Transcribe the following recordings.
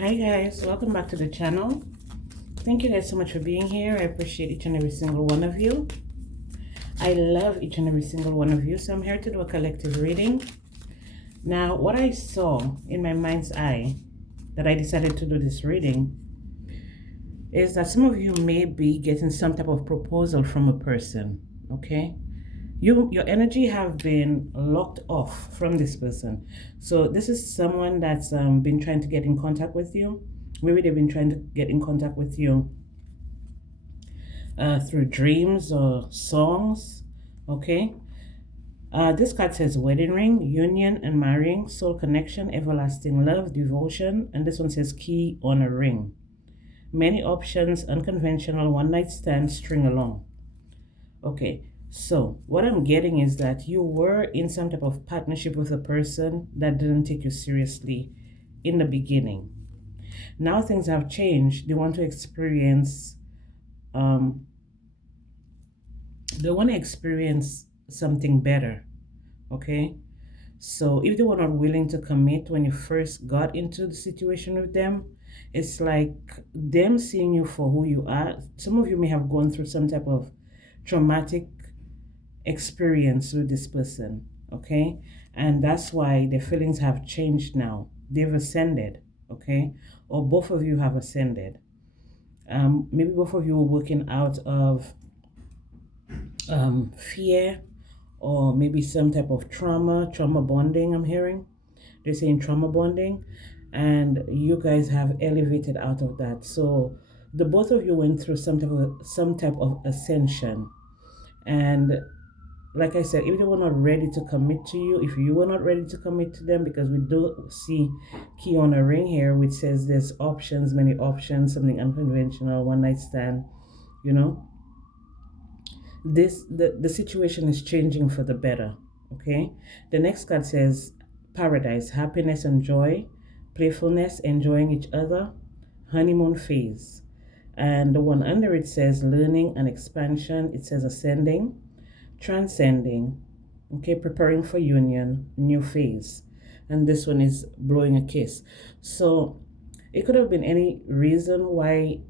Hi guys, welcome back to the channel. Thank you guys so much for being here. I appreciate each and every single one of you. I love each and every single one of you. So I'm here to do a collective reading. Now, what I saw in my mind's eye that I decided to do this reading is that some of you may be getting some type of proposal from a person, okay? Your energy have been locked off from this person. So this is someone that's been trying to get in contact with you. Maybe they've been trying to get in contact with you through dreams or songs, okay? This card says wedding ring, union and marrying, soul connection, everlasting love, devotion, and this one says key on a ring. Many options, unconventional, one night stand, string along. Okay, so what I'm getting is that you were in some type of partnership with a person that didn't take you seriously in the beginning. Now things have changed. They want to experience something better. Okay, so if they were not willing to commit when you first got into the situation with them, it's like them seeing you for who you are. Some of you may have gone through some type of traumatic experience with this person, okay? And that's why the feelings have changed now. They've ascended, okay? Or both of you have ascended. Maybe both of you are working out of fear, or maybe some type of trauma bonding. I'm hearing they're saying trauma bonding, and you guys have elevated out of that. So the both of you went through some type of ascension. And like I said, if they were not ready to commit to you, if you were not ready to commit to them, because we do see key on a ring here, which says there's options, many options, something unconventional, one night stand, you know, the situation is changing for the better. Okay, the next card says paradise, happiness and joy, playfulness, enjoying each other, honeymoon phase. And the one under it says learning and expansion. It says ascending, transcending, okay, preparing for union, new phase. And this one is blowing a kiss. So it could have been any reason why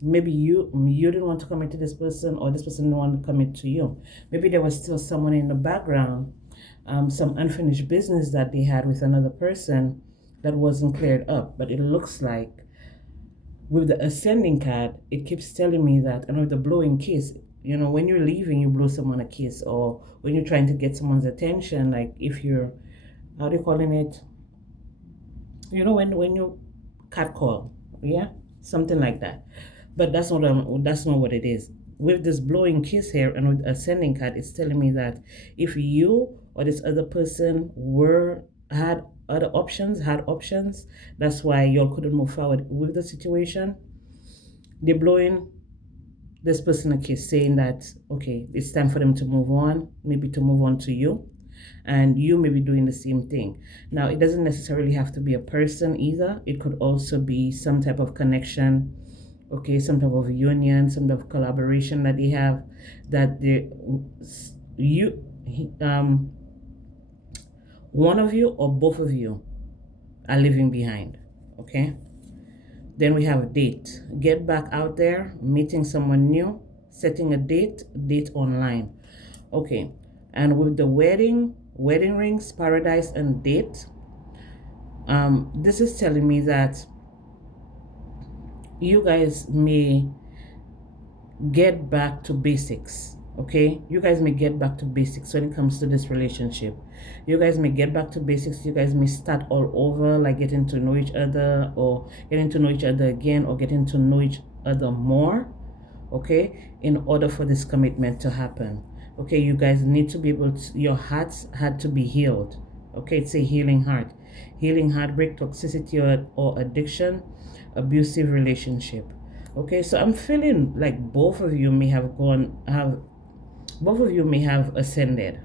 maybe you didn't want to commit to this person, or this person didn't want to commit to you. Maybe there was still someone in the background, some unfinished business that they had with another person that wasn't cleared up. But it looks like with the ascending card, it keeps telling me that, and with the blowing kiss, you know, when you're leaving, you blow someone a kiss, or when you're trying to get someone's attention, like if you're, how are you calling it? You know, when you catcall, yeah, something like that. But that's not what it is. With this blowing kiss here and with ascending card, it's telling me that if you or this other person had options, that's why y'all couldn't move forward with the situation. They're blowing this person a kiss, saying that, okay, it's time for them to move on, maybe to move on to you, and you may be doing the same thing. Now, it doesn't necessarily have to be a person either. It could also be some type of connection, okay, some type of union, some type of collaboration that they have, that one of you or both of you are leaving behind, okay? Then we have a date. Get back out there, meeting someone new, setting a date online. Okay, and with the wedding rings, paradise, and date, this is telling me that you guys may get back to basics. Okay, you guys may get back to basics when it comes to this relationship. You guys may get back to basics. You guys may start all over, like getting to know each other, or getting to know each other again, or getting to know each other more, okay, in order for this commitment to happen. Okay, you guys need to be able to, your hearts had to be healed. Okay, it's a healing heart. Healing heartbreak, toxicity, or addiction, abusive relationship. Okay, so I'm feeling like both of you may have ascended.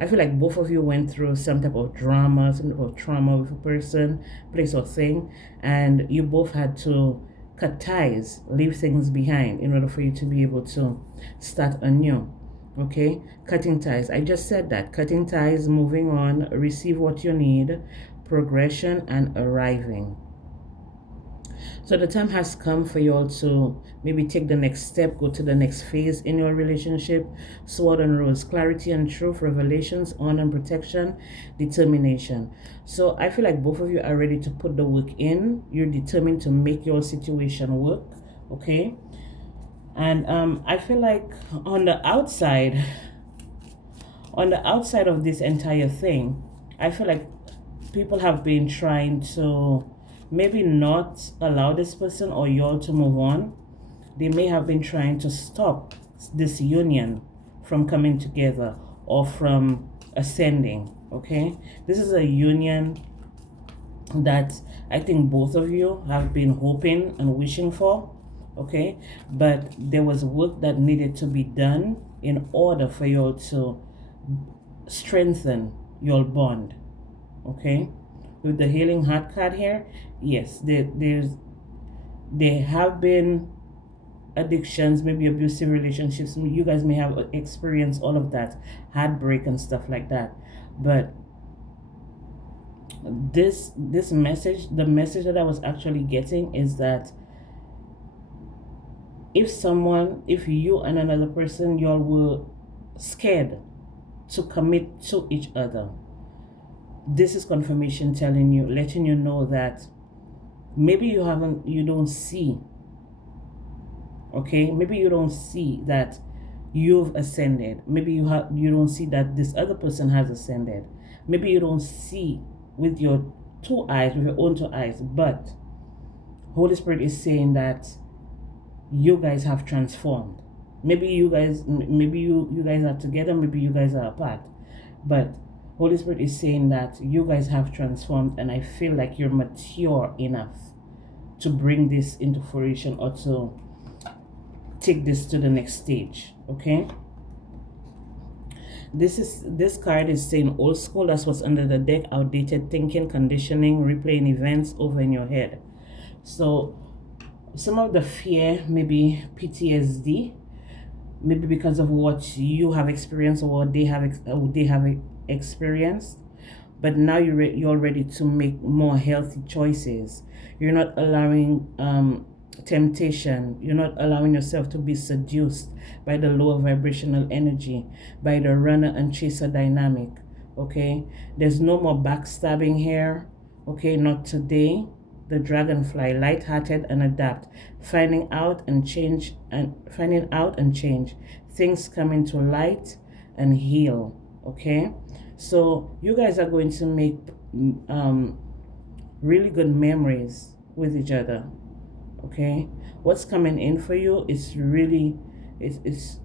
I feel like both of you went through some type of drama, some type of trauma with a person, place, or thing, and you both had to cut ties, leave things behind in order for you to be able to start anew. Okay, cutting ties. I just said that. Cutting ties, moving on, receive what you need, progression, and arriving. So the time has come for you all to maybe take the next step, go to the next phase in your relationship. Sword and rose, clarity and truth, revelations, honor and protection, determination. So I feel like both of you are ready to put the work in. You're determined to make your situation work, okay? And I feel like on the outside of this entire thing, I feel like people have been trying to maybe not allow this person or y'all to move on. They may have been trying to stop this union from coming together or from ascending, okay? This is a union that I think both of you have been hoping and wishing for, okay? But there was work that needed to be done in order for y'all to strengthen your bond, okay? With the healing heart card here, yes, there have been addictions, maybe abusive relationships. You guys may have experienced all of that, heartbreak and stuff like that. But this message, the message that I was actually getting is that if you and another person, y'all were scared to commit to each other, this is confirmation telling you, letting you know that maybe you don't see, okay? Maybe you don't see that you've ascended. Maybe you don't see that this other person has ascended. Maybe you don't see with your own two eyes, but Holy Spirit is saying that you guys have transformed. Maybe you guys are together, maybe you guys are apart, but Holy Spirit is saying that you guys have transformed, and I feel like you're mature enough to bring this into fruition or to take this to the next stage, okay? This card is saying old school. That's what's under the deck. Outdated thinking, conditioning, replaying events over in your head. So some of the fear, maybe PTSD, maybe because of what you have experienced or what they have experienced, but now you're ready to make more healthy choices. You're not allowing temptation. You're not allowing yourself to be seduced by the lower vibrational energy, by the runner and chaser dynamic, okay? There's no more backstabbing here, okay? Not today. The dragonfly, light-hearted and adapt, finding out and change. Things come into light and heal, okay? So you guys are going to make really good memories with each other, okay? What's coming in for you is really, it's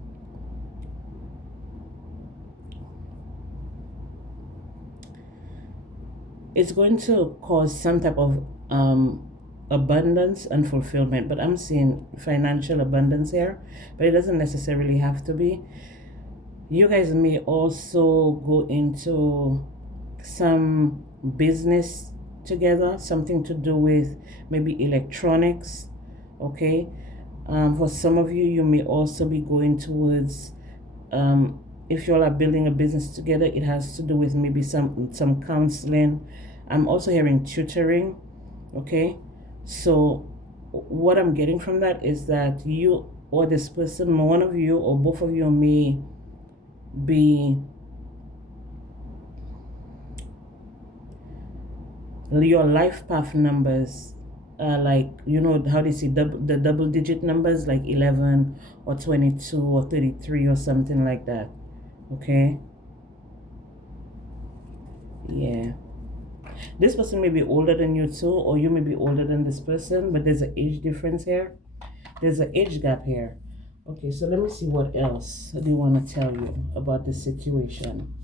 going to cause some type of abundance and fulfillment. But I'm seeing financial abundance here, but it doesn't necessarily have to be. You guys may also go into some business together, something to do with maybe electronics, okay? For some of you, you may also be going towards, if you all are building a business together, it has to do with maybe some counseling. I'm also hearing tutoring, okay? So what I'm getting from that is that you or this person, one of you or both of you, may be your life path numbers, like, you know how they say the double digit numbers, like 11 or 22 or 33 or something like that, okay? Yeah, this person may be older than you too, or you may be older than this person, but there's an age difference here. There's an age gap here. Okay, so let me see what else they want to tell you about this situation.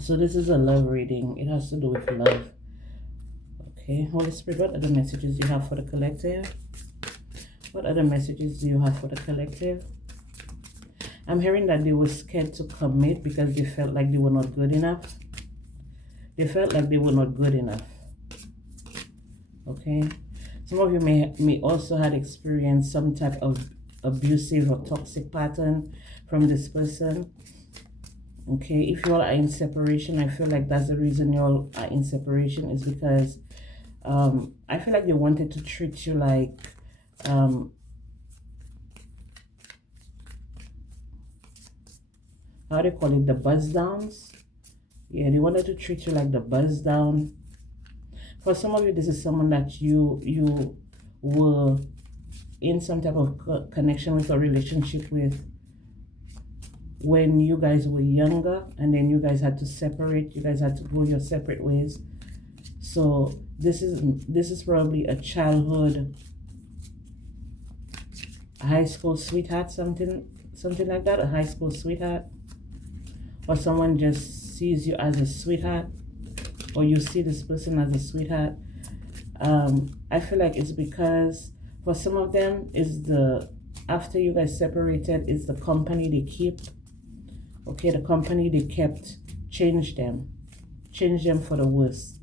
So this is a love reading. It has to do with love. Okay, Holy Spirit, what other messages do you have for the collective? What other messages do you have for the collective? I'm hearing that they were scared to commit because they felt like they were not good enough. They felt like they were not good enough. Okay, some of you may also had experienced some type of abusive or toxic pattern from this person. Okay, if you all are in separation, I feel like that's the reason you all are in separation, is because I feel like they wanted to treat you like um, how do you call it, the buzz downs. Yeah, they wanted to treat you like the buzz down. For some of you, this is someone that you were in some type of connection with or relationship with when you guys were younger, and then you guys had to separate. You guys had to go your separate ways. So this is probably a childhood, high school sweetheart, something like that, a high school sweetheart, or someone just sees you as a sweetheart, or you see this person as a sweetheart. I feel like it's because for some of them, is the after you guys separated, is the company they keep. Okay, the company they kept changed them for the worse.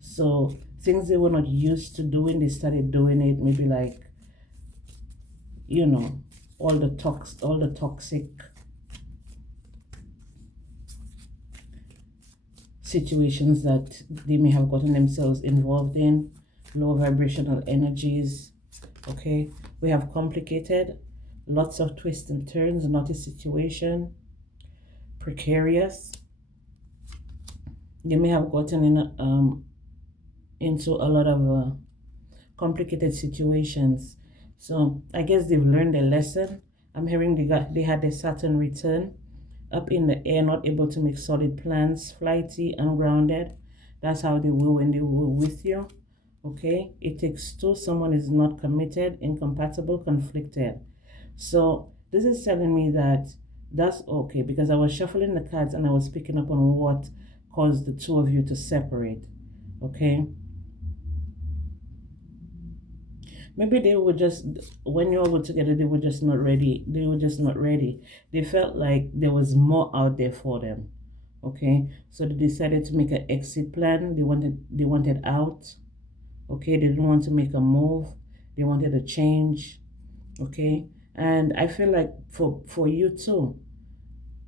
So things they were not used to doing, they started doing it. Maybe like, you know, all the toxic situations that they may have gotten themselves involved in, low vibrational energies. Okay, we have complicated, lots of twists and turns, naughty situation, precarious. They may have gotten into a lot of complicated situations. So I guess they've learned their lesson. I'm hearing they had their Saturn return, up in the air, not able to make solid plans, flighty, ungrounded. That's how they were when they were with you. Okay, it takes two. Someone is not committed, incompatible, conflicted. So this is telling me that that's okay, because I was shuffling the cards and I was picking up on what caused the two of you to separate. Okay, maybe they were just, when you all were together, they were just not ready. They were just not ready. They felt like there was more out there for them. Okay, so they decided to make an exit plan. They wanted out. Okay, they didn't want to make a move. They wanted a change. Okay, and I feel like for you too,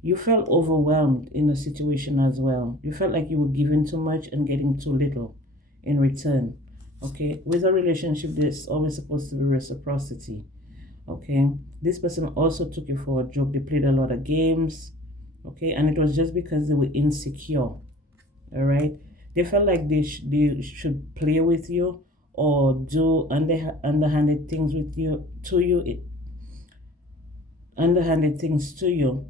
you felt overwhelmed in the situation as well. You felt like you were giving too much and getting too little in return. Okay, with a relationship, there's always supposed to be reciprocity. Okay, this person also took you for a joke. They played a lot of games. Okay, and it was just because they were insecure. All right, they felt like they should play with you or do underhanded things with you, underhanded things to you,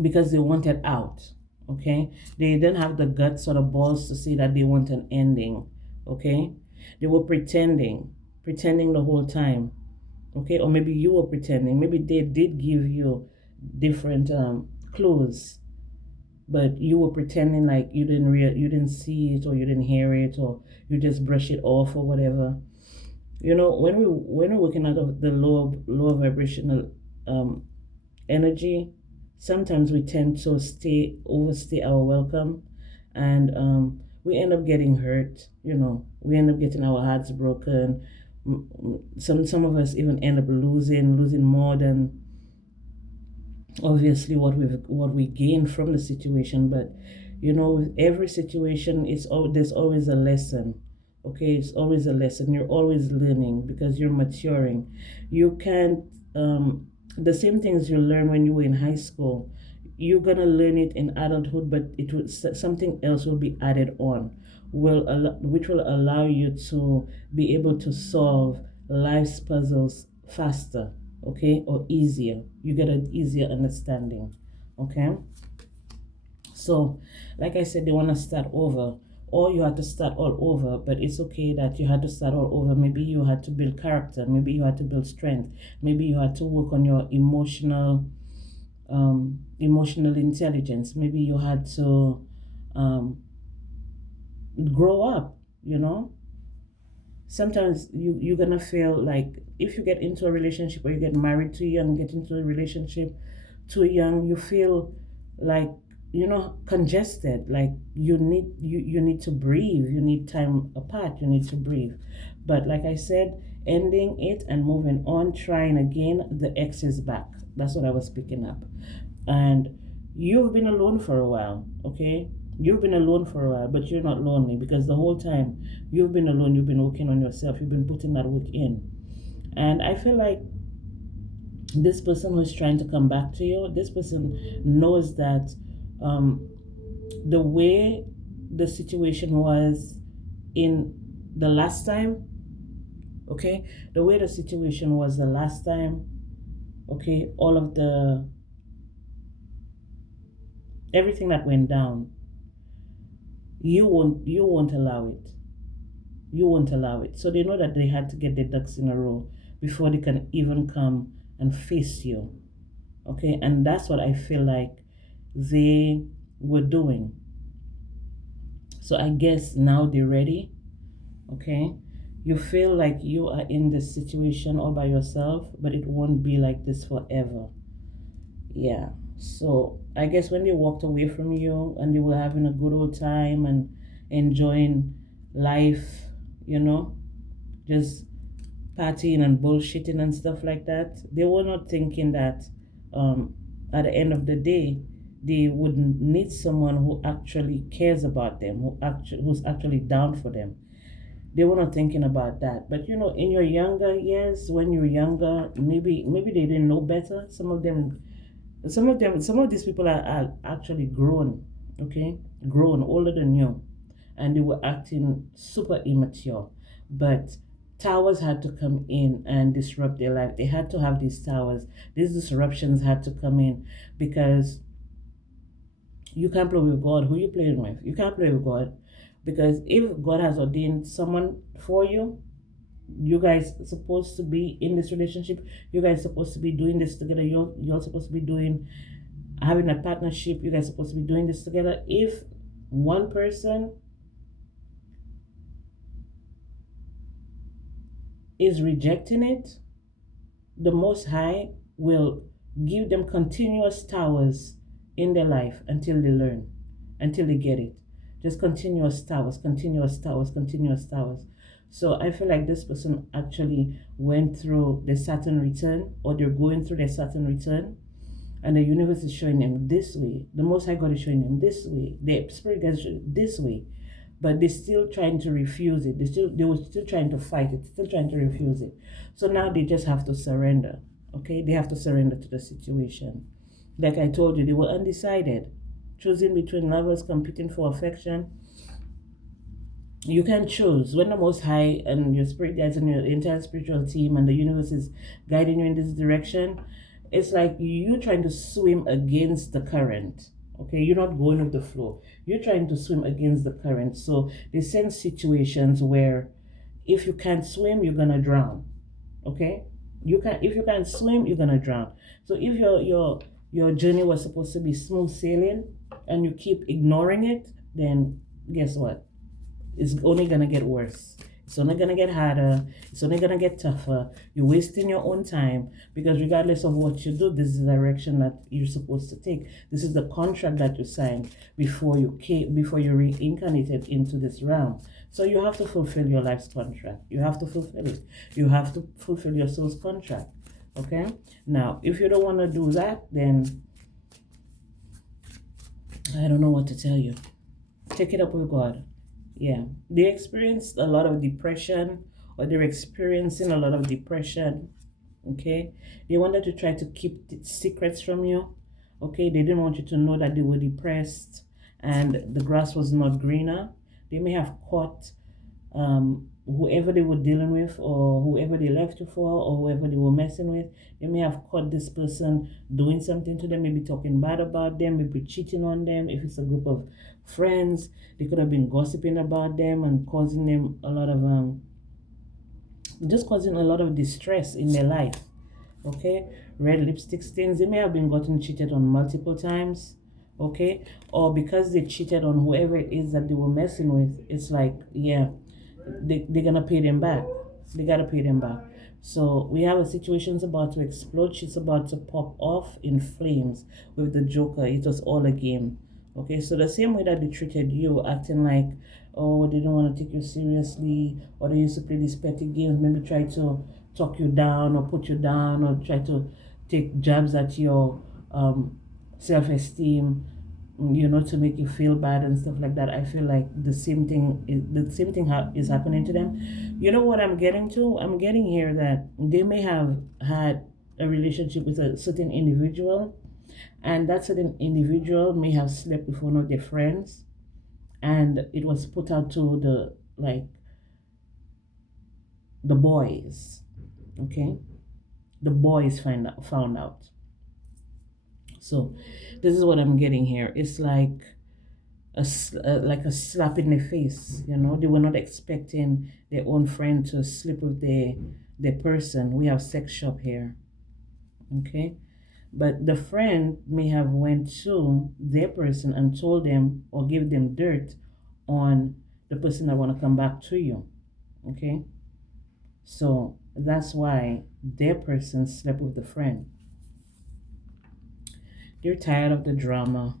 because they wanted out. Okay, they didn't have the guts or the balls to say that they want an ending. Okay, they were pretending the whole time. Okay, or maybe you were pretending. Maybe they did give you different clues, but you were pretending like you didn't see it, or you didn't hear it, or you just brush it off, or whatever. You know, when we're working out of the low vibrational energy, sometimes we tend to overstay our welcome, and we end up getting hurt. You know, we end up getting our hearts broken. Some of us even end up losing more than obviously what we gain from the situation. But you know, with every situation, there's always a lesson. Okay, it's always a lesson. You're always learning because you're maturing. You can't the same things you learn when you were in high school, you're gonna learn it in adulthood, but something else will be added on, which will allow you to be able to solve life's puzzles faster. Okay, or easier. You get an easier understanding. Okay, so like I said, they want to start over, or you had to start all over, but it's okay that you had to start all over. Maybe you had to build character, maybe you had to build strength, maybe you had to work on your emotional intelligence, maybe you had to grow up. You know, sometimes you're gonna feel like if you get into a relationship, or you get married too young, get into a relationship too young, you feel like, you know, congested, like you need to breathe, you need time apart, you need to breathe. But like I said, ending it and moving on, trying again, the X is back. That's what I was picking up. And you've been alone for a while. Okay, You've been alone for a while, but you're not lonely because the whole time you've been alone, you've been working on yourself, you've been putting that work in. And I feel like this person who's trying to come back to you, this person knows that um, the way the situation was in the last time, okay, the way the situation was the last time, okay, all of the everything that went down, you won't allow it. You won't allow it. So they know that they had to get their ducks in a row before they can even come and face you. Okay, and that's what I feel like they were doing. So I guess now they're ready. Okay, you feel like you are in this situation all by yourself, but it won't be like this forever. Yeah. So I guess when they walked away from you and they were having a good old time and enjoying life, you know, just partying and bullshitting and stuff like that, they were not thinking that um, at the end of the day, they would need someone who actually cares about them, who's actually down for them. They were not thinking about that. But you know, in your younger years, when you're younger, maybe they didn't know better. Some of these people are actually grown, okay, grown older than you, and they were acting super immature. But towers had to come in and disrupt their life. They had to have these towers. These disruptions had to come in because you can't play with God. Who you playing with? You can't play with God because if God has ordained someone for you, you guys supposed to be in this relationship. You guys supposed to be doing this together. You're supposed to be doing having a partnership. You guys supposed to be doing this together. If one person is rejecting it, the Most High will give them continuous towers in their life until they learn, until they get it. Just continuous towers, continuous towers, continuous towers. So I feel like this person actually went through the Saturn return, or they're going through their Saturn return, and the universe is showing them this way. The Most High God is showing them this way. The Spirit guys this way, but they're still trying to refuse it. They were still trying to fight it, still trying to refuse it. So now they just have to surrender. Okay, they have to surrender to the situation. Like I told you, they were undecided, choosing between lovers competing for affection. You can choose when the Most High and your spirit guides and your entire spiritual team and the universe is guiding you in this direction. It's like you trying to swim against the current. Okay, you're not going with the flow. You're trying to swim against the current. So they send situations where if you can't swim, you're gonna drown. Okay, if you can't swim, you're gonna drown. So if your journey was supposed to be smooth sailing and you keep ignoring it, then guess what? It's only gonna get worse. It's only gonna get harder. It's only gonna get tougher. You're wasting your own time because regardless of what you do, this is the direction that you're supposed to take. This is the contract that you signed before you reincarnated into this realm. So you have to fulfill your life's contract. You have to fulfill it. You have to fulfill your soul's contract. Okay? Now, if you don't want to do that, then I don't know what to tell you. Take it up with God. Yeah, they experienced a lot of depression, or they're experiencing a lot of depression. Okay, they wanted to try to keep secrets from you. Okay, they didn't want you to know that they were depressed and the grass was not greener. They may have caught whoever they were dealing with, or whoever they left you for, or whoever they were messing with. They may have caught this person doing something to them, maybe talking bad about them, maybe cheating on them. If it's a group of friends, they could have been gossiping about them and causing them a lot of just causing a lot of distress in their life. Okay, red lipstick stains. They may have been gotten cheated on multiple times. Okay, or because they cheated on whoever it is that they were messing with, it's like, yeah, they're gonna pay them back. They gotta pay them back. So we have a situation's about to explode. She's about to pop off in flames with the Joker. It was all a game. Okay, so the same way that they treated you, acting like, oh, they don't want to take you seriously, or they used to play these petty games, maybe try to talk you down or put you down or try to take jabs at your self-esteem. to make you feel bad and stuff like that. I feel like the same thing is happening to them. You know what I'm getting to? I'm getting here that they may have had a relationship with a certain individual, and that certain individual may have slept with one of their friends, and it was put out to the boys. Okay, the boys found out. So this is what I'm getting here. It's like a slap in the face. They were not expecting their own friend to sleep with the person. We have sex shop here. Okay, but the friend may have went to their person and told them or give them dirt on the person that want to come back to you. Okay, so that's why their person slept with the friend. They're tired of the drama.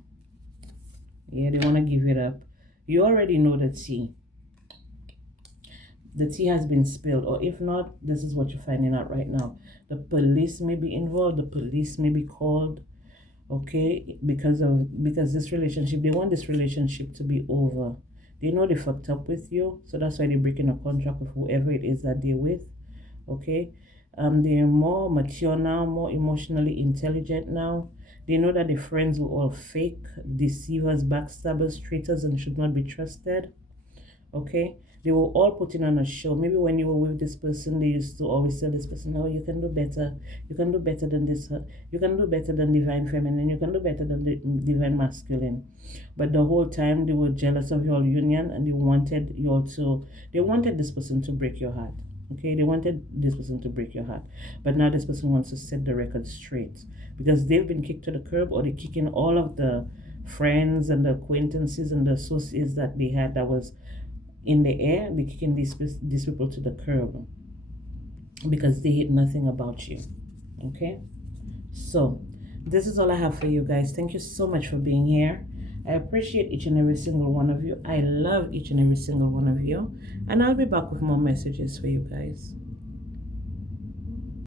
Yeah, they want to give it up. You already know the tea. The tea has been spilled, or if not, this is what you're finding out right now. The police may be involved. The police may be called. Okay, because this relationship, they want this relationship to be over. They know they fucked up with you, so that's why they're breaking a contract with whoever it is that they're with. Okay, they're more mature now, more emotionally intelligent now. They know that the friends were all fake, deceivers, backstabbers, traitors, and should not be trusted. Okay, they were all putting on a show. Maybe when you were with this person, they used to always tell this person, "Oh, you can do better. You can do better than this. You can do better than divine feminine. You can do better than the divine masculine." But the whole time they were jealous of your union, and they wanted this person to break your heart. Okay, they wanted this person to break your heart, but now this person wants to set the record straight because they've been kicked to the curb, or they're kicking all of the friends and the acquaintances and the associates that they had that was in the air. They're kicking these people to the curb because they hate nothing about you. Okay, so this is all I have for you guys. Thank you so much for being here. I appreciate each and every single one of you. I love each and every single one of you, and I'll be back with more messages for you guys.